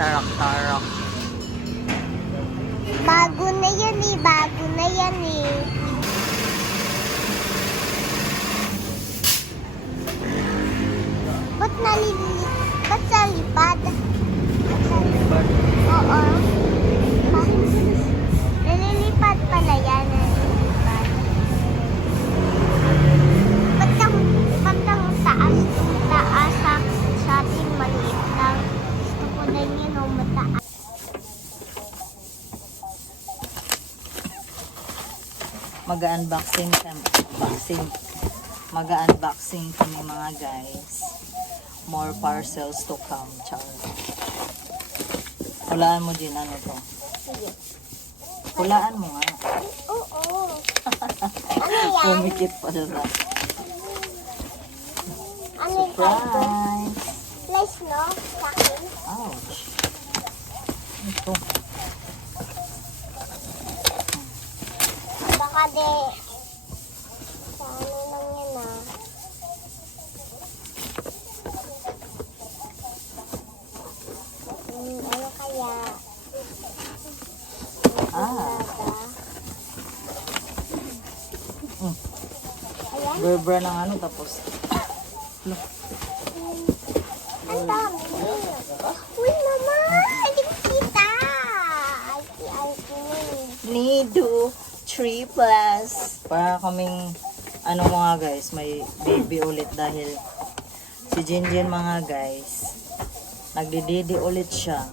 tarak-tarak. Bago na yan eh, bago na yan eh. Ba't ba't sa lipad? Oo. Nalilipad pala yan, nalilipad. Ba't ang taas sa ating maliit lang. Gusto ko na yun o mataas. Mag-unboxing kami mga guys. More parcels to come. Ciao. Hulaan mo din ano to. Sige. Hulaan mo nga. Oo. Ano yan? Pumikit pa siya sa Ano yan? surprise. Nice, no? Sa akin. Ouch. Ito. Baka de... Sa ano lang yan ah. Ano kaya? Ah. Ayan. Berbra ng ano tapos. Look. Ang dami. Uy, mama! Hindi ko kita! Nido 3 plus. Para kaming ano mga guys, may baby ulit dahil si Jinjin mga guys, nagdididi ulit siya.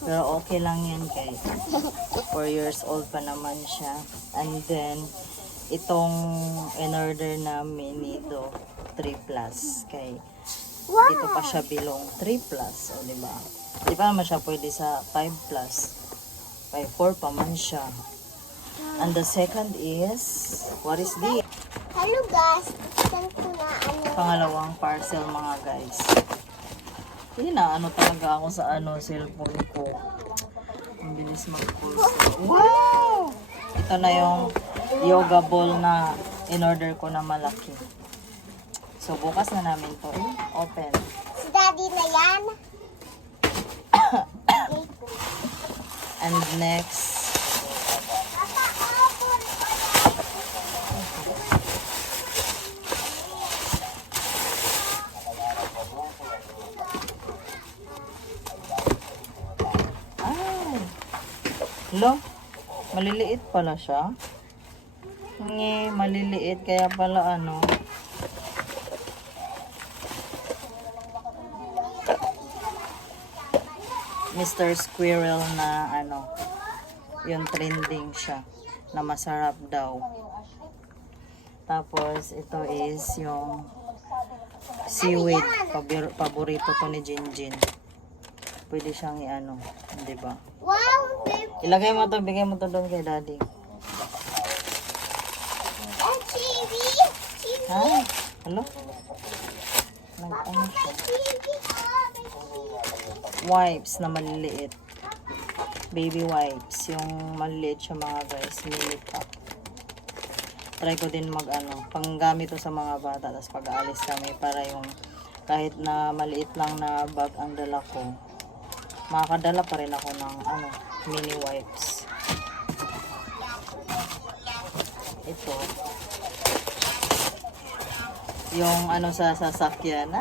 Pero okay lang yan guys. 4 years old pa naman siya. And then, itong in-order namin nito 3 plus. Kay Wow! dito pa siya bilong 3 plus. O diba? Di pa naman siya pwede sa 5 plus. Kay 4 pa man siya. And the second is, what is this? Hello guys! Saan ko na ano? Pangalawang parcel mga guys. Hindi na ano talaga ako sa ano cellphone ko. Ang bilis mag-pulse. Wow! Ito na yung yoga ball na in-order ko na malaki. So bukas na namin to open. Si daddy na yan? And next, lo, maliliit pala siya. Nge, maliliit kaya pala ano. Mr. Squirrel na ano, yung trending siya na masarap daw. Tapos ito is yung seaweed, paborito to ni Jinjin. Pwede siyang i-ano, 'di ba? Wow! Babe! Ilagay mo to, bigay mo to doon kay daddy. Oh, chibi! Chibi! Hi. Hello? Nag-ano siya? Chibi! Wipes na maliliit. Baby wipes. Yung maliliit siya mga guys. Mini pack. Try ko din mag-ano. Panggamit to sa mga bata. Tapos pag-aalis kami para yung kahit na maliit lang na bag ang dala ko, makakadala pa rin ako ng ano, mini wipes. Ito. Yung ano sa sasakyan.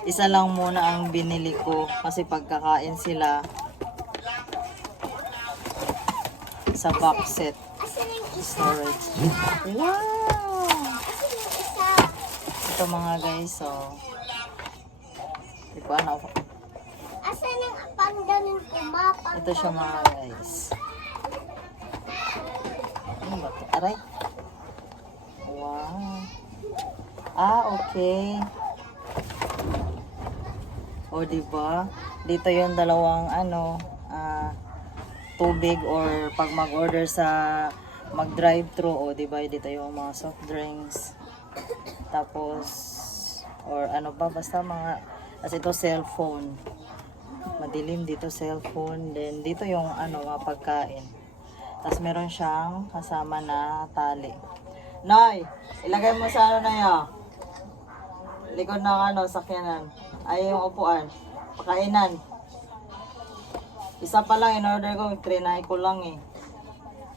Isa lang muna ang binili ko kasi pagkakain sila sa box set Asan yung isa? storage. Wow! Asan yung isa? Ito mga guys, so di ko ano. Asan yung pang ganun kumapang? Ito siya mga guys. Ano ba ito? Aray. Wow. Ah, okay. O, diba? Dito yung dalawang ano, tubig or pag mag-order sa mag-drive-thru, o diba? Dito yung mga soft drinks. Tapos, or ano ba, basta mga, as ito cellphone. Madilim dito cellphone. Then, dito yung ano, mga pagkain. Tapos, meron siyang kasama na tali. Nay, ilagay mo sa ano na yun. Likod ng ano, sakyanan. Ay, yung upuan. Pakainan. Isa pa lang, in-order ko, trinay ko lang eh.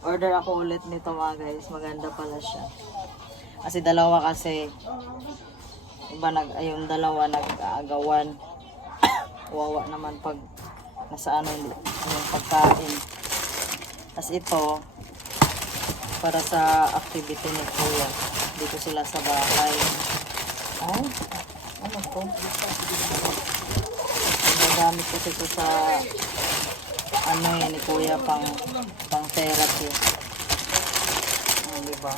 Order ako ulit nito mga guys. Maganda pala siya. Kasi dalawa kasi. Iba yung dalawa nag-aagawan. Wawa naman pag nasa ano yung pagkain. Tapos ito, para sa activity ni Kuya. Dito sila sa bahay. Ay, ano to? Nagamit kasi ito sa ano yan ni Kuya pang therapy. Diba?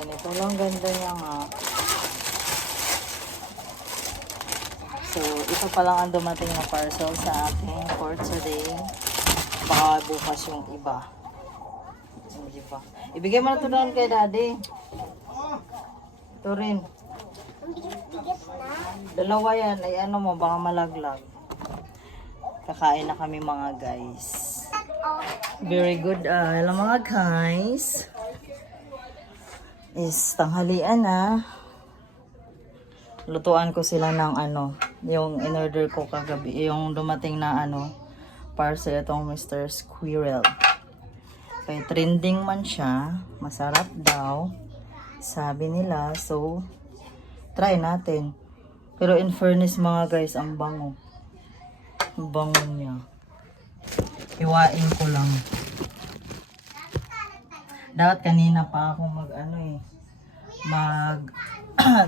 Ganito lang, ganda niya nga. So, ito pa lang ang dumating na parcel sa akin for today. Baka bukas yung iba. Diba? Ibigay mo na ito doon kay Daddy. Ito rin. Ang bigas na. Dalawa yan. Ay ano mo, baka malaglag. Kakain na kami mga guys. Oh, Very good. Hello mga guys. Is tanghalian na. Lutuan ko sila ng ano, yung in-order ko kagabi, yung dumating na ano, parcel itong Mr. Squirrel. Kaya trending man siya, masarap daw, sabi nila, so try natin. Pero in fairness mga guys, ang bango. Ang bango niya. Iwain ko lang. Dapat kanina pa ako mag ano eh,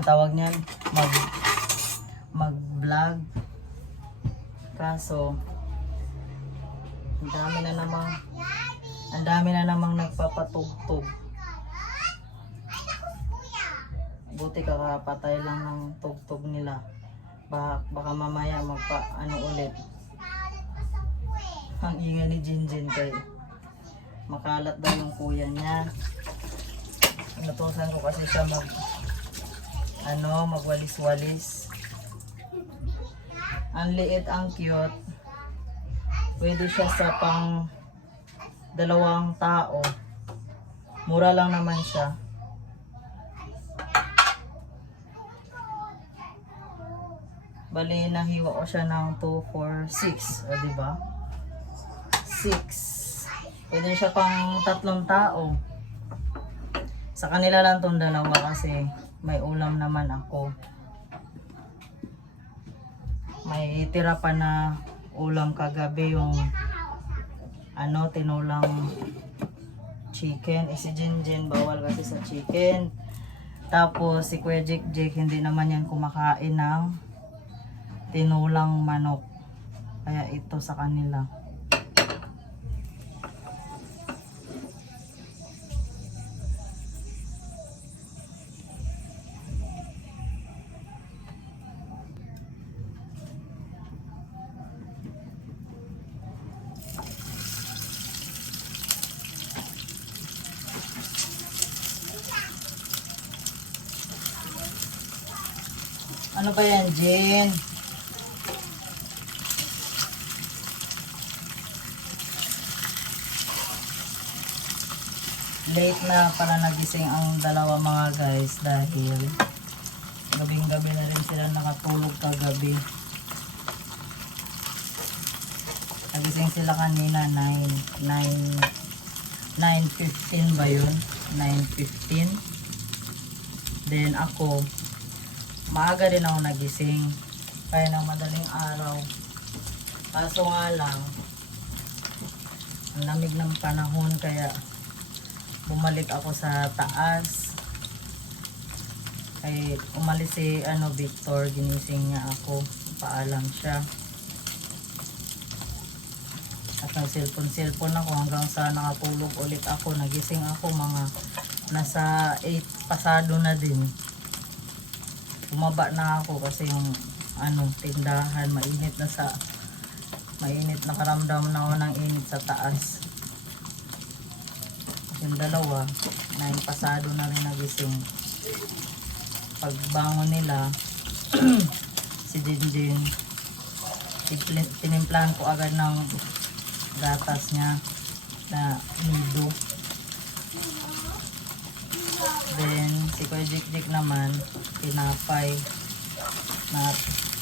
tawag niyan, mag vlog. Kaso ang dami na namang nagpapatugtog. Buti kakapatay lang ng tugtog nila. Baka mamaya ano ulit. Ang ingay ni Jinjin kay makalat daw yung kuya niya. Natusan ko kasi siya magwalis-walis. Ang liit, ang cute. Pwede siya sa pang 2 tao. Mura lang naman siya. Bali, nahiwa ko siya ng 2, 4, 6. O, diba? 6. Pwede siya pang 3 tao. Sa kanila lang tong 2 kasi may ulam naman ako. May tira pa na ulam kagabi yung tinulang chicken. Si Jinjin bawal kasi sa chicken. Tapos si Kuya Jake hindi naman yan kumakain ng tinulang manok. Kaya ito sa kanila. Ano ba yan, Jen? Late na pala nagising ang 2 mga guys dahil gabing-gabi na rin sila nakatulog kagabi. Nagising sila kanina 9:15 ba yun? 9:15. Then ako maaga din ako nagising kaya ng madaling araw. Kaso nga lang ang lamig ng panahon kaya bumalik ako sa taas. Kaya umalis si Victor, ginising niya ako, paalam siya. At nag-cellphone ako hanggang sa nakatulog ulit ako. Nagising ako mga nasa 8 pasado na din. Bumaba na ako kasi yung tindahan mainit nakaramdam na ako ng init sa taas. Yung 2 9 pasado na rin nagising. Pagbangon nila si Jinjin tinimplahan ko agad ng gatas niya na nido. Then si Kuya Jik naman tinapay na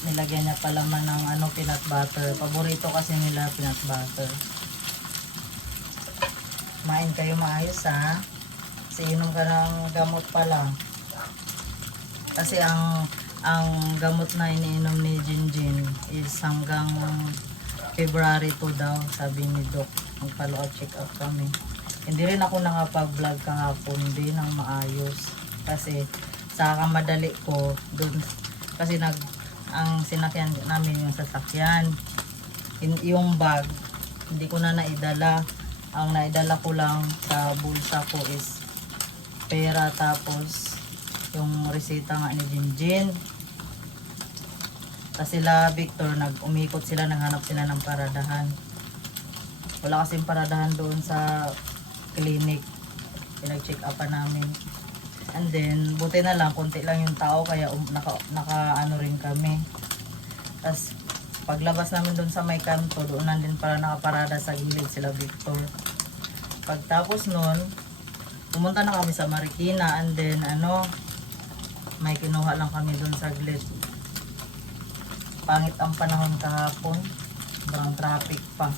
nilagyan niya palaman ng ano, peanut butter. Paborito kasi nila peanut butter. Kumain kayo maayos ha. Kasi inom ka ng gamot pala. Kasi ang gamot na iniinom ni Jinjin is hanggang February 2 daw, sabi ni Doc. Mag-follow up, check up kami. Hindi rin ako nakapag-vlog kahapon din ng maayos. Kasi sa kamadali ko, dun, kasi ang sinakyan namin yung sasakyan. Yung bag, hindi ko na naidala. Ang naidala ko lang sa bulsa ko is pera, tapos yung resita nga ni Jinjin. Tapos sila Victor, umikot sila, naghanap sila ng paradahan. Wala kasing paradahan doon sa clinic. Pinag-check up namin. And then, buti na lang, konti lang yung tao, kaya naka ano rin kami. Tapos paglabas namin doon sa may kanto, doon na din para nakaparada sa gilid sila Victor. Pagtapos nun, pumunta na kami sa Marikina, and then ano, may kinuha lang kami doon sa gilid. Pangit ang panahon kahapon, sobrang traffic pa.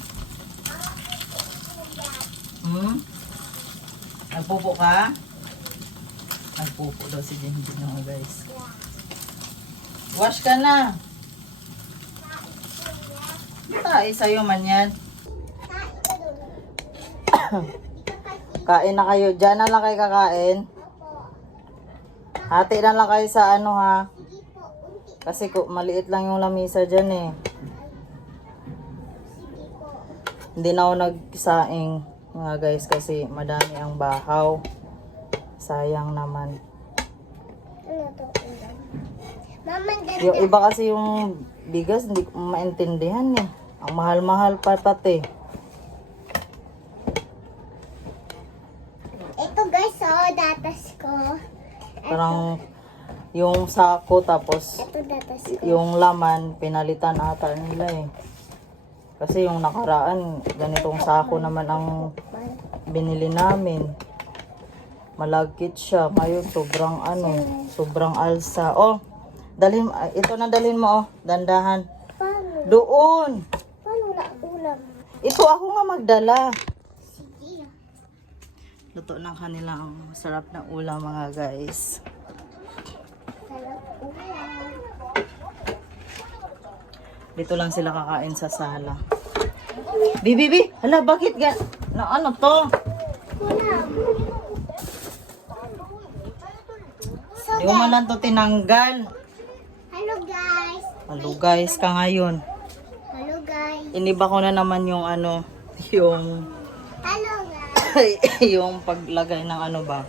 Nagpupo ka? Nagpupo daw si Jinjin mga guys. Wash ka na. Sa'yo man yan. Kain na kayo. Diyan na lang kayo kakain. Hati na lang kayo sa ano ha. Kasi maliit lang yung lamisa dyan eh. Hindi na ako nagsaing mga guys kasi madami ang bahaw. Sayang naman. Ano to? Mama, ganda. Yung iba kasi yung bigas hindi ko maintindihan eh. Ang mahal-mahal pa pati. Ito guys, oh, datas ko. Parang yung sako tapos Ito datas ko. yung laman pinalitan ata nila eh. Kasi yung nakaraan ganitong sako naman ang binili namin. Malagkit siya. Ngayon sobrang sobrang alsa. Oh, ito na dalhin mo oh, dandahan. Paano? Doon. Paano na ulam? Ito ako nga magdala. Sige. Luto ng kanilang sarap na ulam mga guys. Sarap ulam. Dito lang sila kakain sa sala. Bibi, hala bakit na ano to? Ulam. So Di mo man lang to tinanggal. hello guys. Hello guys ka ngayon. Hello guys. Iniba ko na naman yung yung Hello guys. yung paglagay ng ano ba.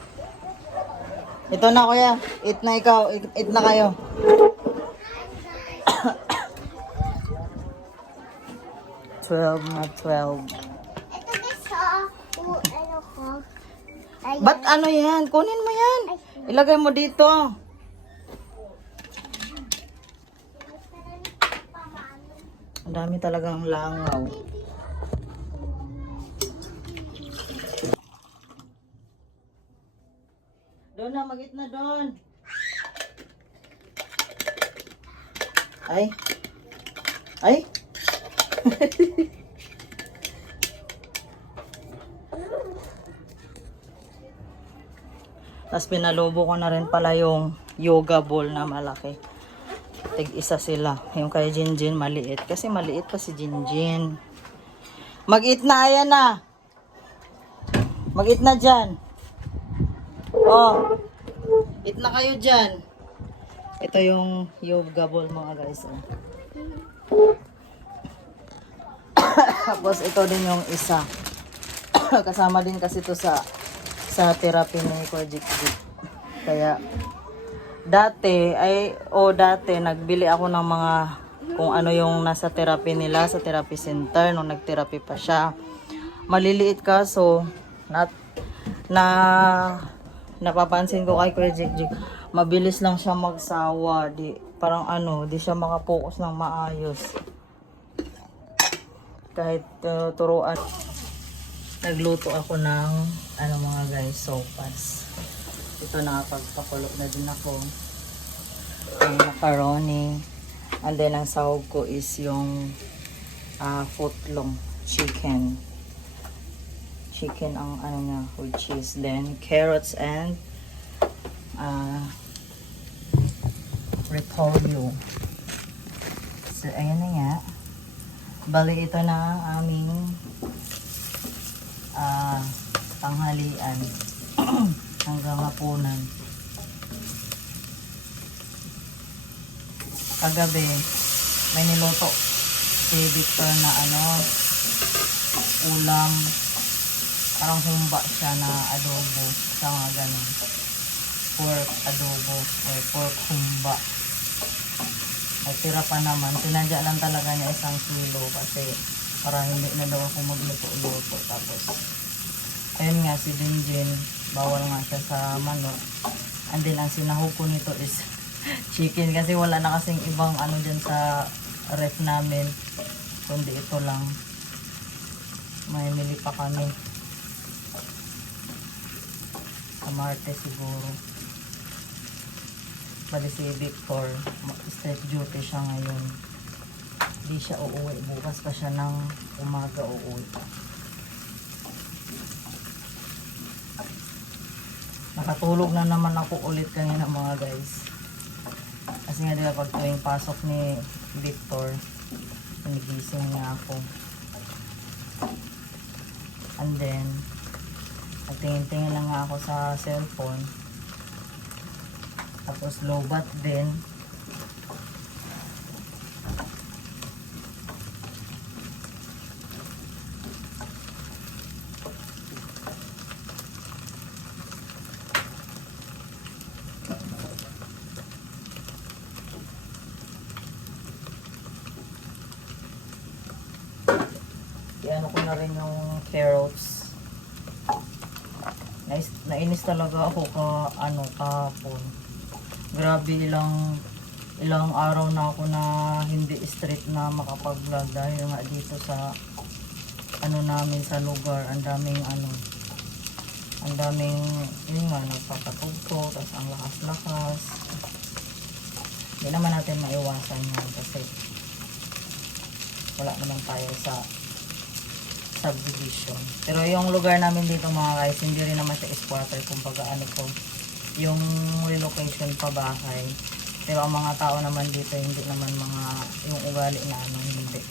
Ito na kuya, eat na ikaw, eat na kayo. Twelve na 12. Ito guys, oh. Ano ko? Ayan. Ba't ano yan? Kunin mo yan. Ilagay mo dito. Ang dami talagang langaw. Doon na, magit na doon. Ay. Ay. Tapos pinalubo ko na rin pala yung yoga ball na malaki. Tig-isa sila. Yung kay Jinjin maliit. Kasi maliit pa si Jinjin. Mag-eat na, ayan na. Mag-eat na dyan. Oh. Eat na kayo dyan. Ito yung yoga ball mga guys. Oh. Tapos ito din yung isa. Kasama din kasi ito sa therapy ni Kuya Jik-Jik. Kaya dati nagbili ako ng mga kung ano yung nasa therapy nila sa therapy center nung nag-therapy pa siya. Maliliit kaso napapansin ko kay Kuya Jik-Jik, mabilis lang siya magsawa. Di siya makapokus ng maayos. Kahit turuan. Nagluto ako ng mga guys, sopas. Ito nakapagpakulo na din ako. Ang macaroni. And then ang sahog ko is yung footlong chicken. Chicken ang ano niya with cheese. Then carrots and repolyo. So ayan na nga. Bali ito na ang aming tanghalian hanggang hapunan. Kagabi may niluto si Victor na ulam, parang humba siya na adobo, sa mga ganun, pork adobo or pork humba. Ay tira pa naman, sinadya lang talaga niya 1 kilo kasi para hindi na daw ako magluto-luto. Tapos ayun nga, si Jinjin bawal nga siya sa manok, and then ang sinahog ko nito is chicken kasi wala na kasing ibang dyan sa ref namin kundi ito lang. May mili pa kami sa Martes siguro. Bali si Victor straight duty siya ngayon, di siya uuwi bukas pa siya ng umaga uuwi. Nakatulog na naman ako ulit kanina mga guys. Kasi nga diba pag tuwing pasok ni Victor, pinigising niya ako. And then, nagtingin-tingin lang nga ako sa cellphone. Tapos lobat din. Ano ko na rin yung carrots. Nainis talaga ako kahapon. Grabe, ilang araw na ako na hindi straight na makapag-vlog dahil nga dito sa namin sa lugar, ang daming yun nga, nagpapatugtog, tapos ang lakas-lakas. Hindi naman natin maiwasan yan kasi wala naman tayo sa subdivision. Pero yung lugar namin dito mga guys, hindi rin naman siya squatter, kumbaga yung relocation pa bahay. Pero ang mga tao naman dito, hindi naman yung ugali na hindi.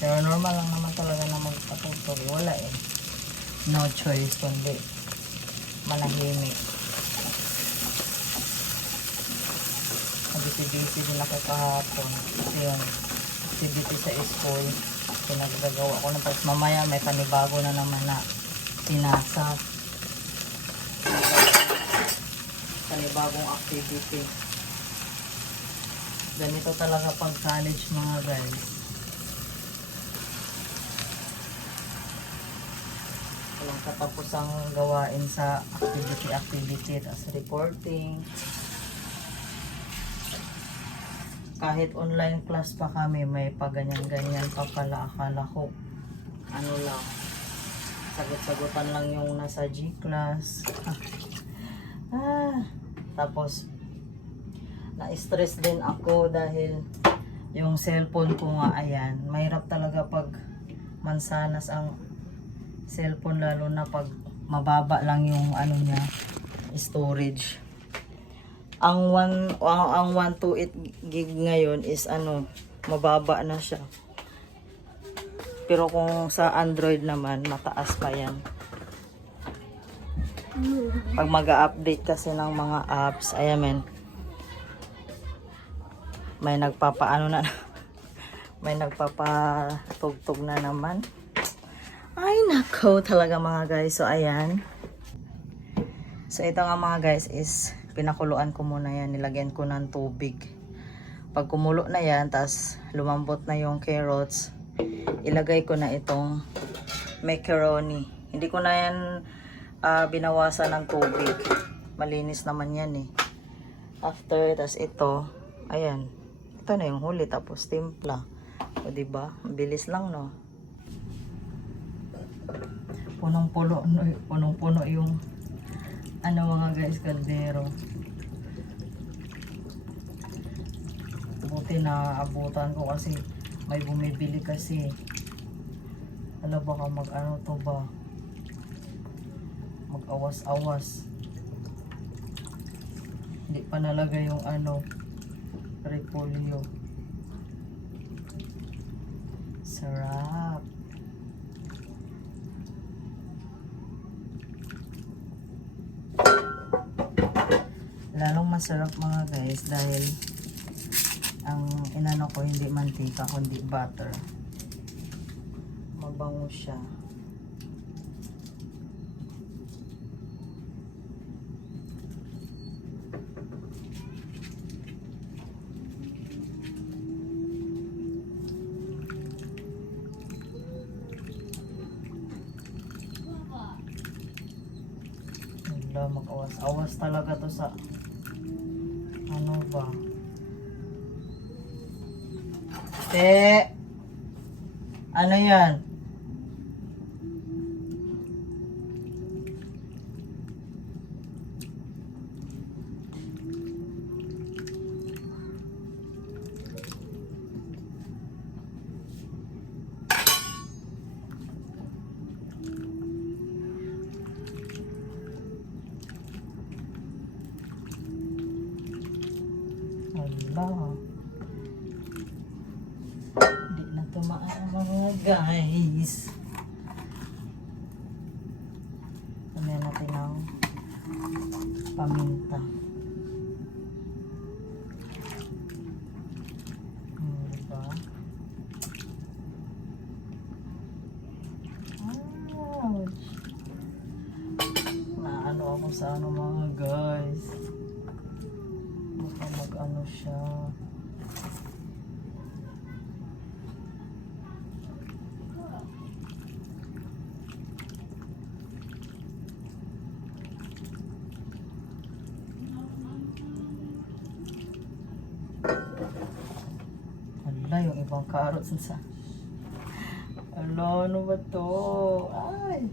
Pero normal lang naman talaga na magpatutog. Wala eh. No choice kundi manahimik. Busy din ako kahapon. Kasi yung activity sa school, pinagagawa ko na. Tapos mamaya may panibago na naman na sinasa. Panibagong activity. Ganito talaga pag college mga guys. Walang katapusang gawain sa activity. Tapos reporting. Kahit online class pa kami, may paganyan-ganyan pa pala. Akala ko, lang, sagot-sagutan lang yung nasa G-class. Tapos, na-stress din ako dahil yung cellphone ko nga, ayan, mahirap talaga pag mansanas ang cellphone, lalo na pag mababa lang yung niya, storage. Ang 128 gig ngayon is mababa na siya. Pero kung sa Android naman, mataas pa yan. Pag mag-update kasi ng mga apps, ayan may may nagpapatugtog na naman. Ay nako talaga mga guys. So ayan. So ito nga mga guys is pinakuluan ko muna yan, nilagyan ko ng tubig. Pag kumulo na yan, tas lumambot na yung carrots, ilagay ko na itong macaroni. Hindi ko na yan binawasan ng tubig. Malinis naman yan eh. After, tas ito, ayan. Ito na yung huli, tapos timpla. O diba? Bilis lang no? Punong-puno yung mga guys, kaldero. Buti na abutan ko kasi may bumibili kasi. Ano baka mag-ano to ba? Mag-awas-awas. Hindi pa nalagay yung ano, repolyo. Sarap. Lalong masarap mga guys dahil ang inano ko hindi mantika kundi butter. Mabango siya. Wala, mag-awas-awas talaga to sa ano ba? Ano yan? Hala. Hindi na tumaan mga guys. Lagyan natin ng paminta. Diba? Ouch. Naano ako sa ano mga guys. Baka mag-ano siya. Wala, yung ibang carrots sa... Ala, ano ba to? Ay!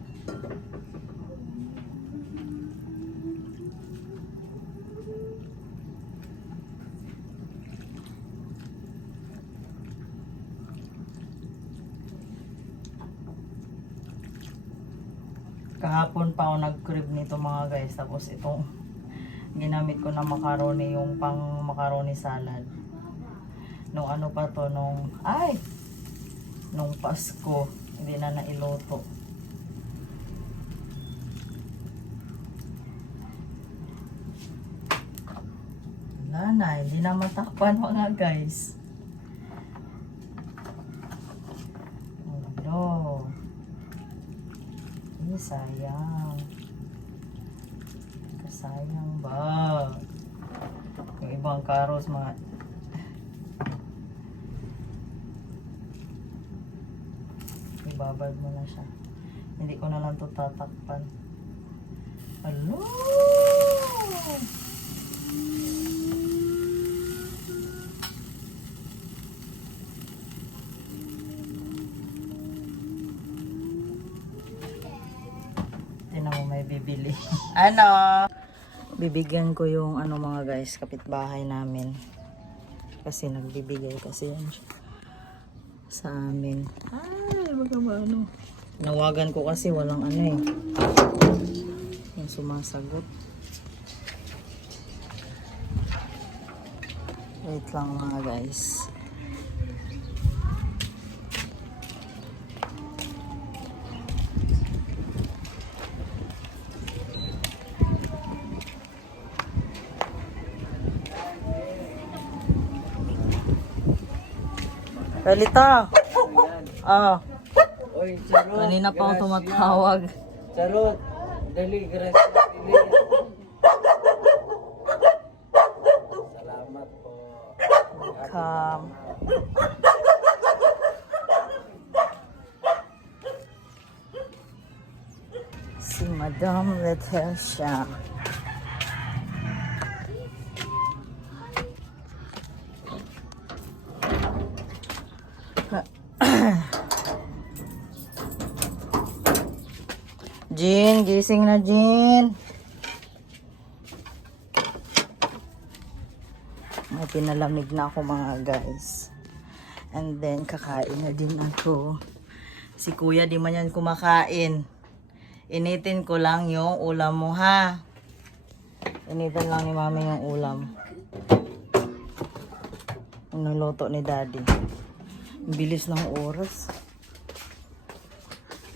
Kahapon pa ako nag-crib nito mga guys. Tapos itong ginamit ko na macaroni, yung pang macaroni salad. Nung ano pa to, nung Pasko, hindi na nailuto. Wala na, hindi na matakpan mga guys. Hello. Sayang. Sayang ba? Yung ibang karos mga ibabad mo na siya. Hindi ko na lang ito tatakpan. Hello! Tingnan mo, may bibili. Ano? Bibigyan ko yung ano mga guys, kapitbahay namin. Kasi nagbibigay kasi yan siya sa amin. Ay, wag ba ano. Nawagan ko kasi walang ano eh. Yung sumasagot. Wait lang mga guys. Kalita. Oy, Charot. Kanina pa ako tumatawag. Charot. Dali, gracias. Dali. Salamat po. Welcome. Si Madam Leticia. Jean, gising na Jean. May pinalamig na ako mga guys. And then, kakain na din ako. Si kuya, di man yan kumakain. Initin ko lang yung ulam mo, ha? Initin lang ni mami yung ulam. Nuluto ni daddy. Ang bilis ng oras.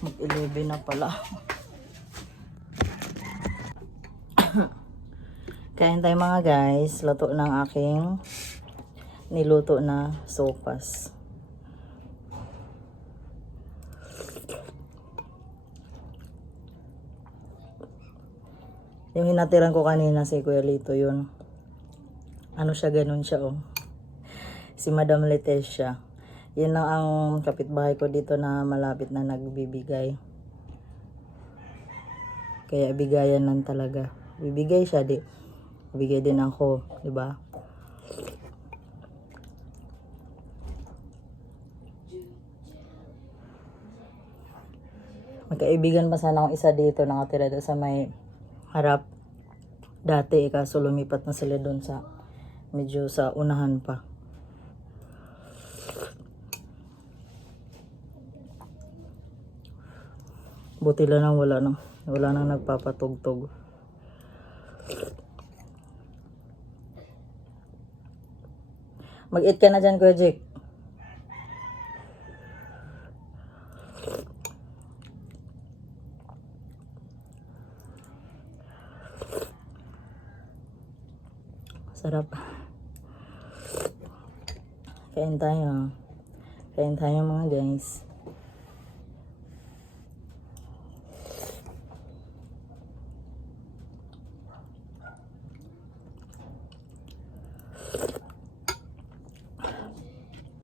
Mag-11 na pala. Kain tayo mga guys. Luto ng aking niluto na sopas. Yung hinatiran ko kanina si Kuya Lito yun. Ano siya, ganun siya oh. Si Madam Leticia. Yun lang ang kapitbahay ko dito na malapit na nagbibigay. Kaya bigayan lang talaga. Bibigay siya, bibigay din ako, di ba? Magkaibigan pa sana akong isa dito, nakatira doon sa may harap. Dati, kaso lumipat na sila doon sa medyo sa unahan pa. Buti lang nang wala nang nagpapatugtog. Mag-eat ka na dyan, Kuya Jake. Sarap. Kain tayo. Kain tayo mga guys.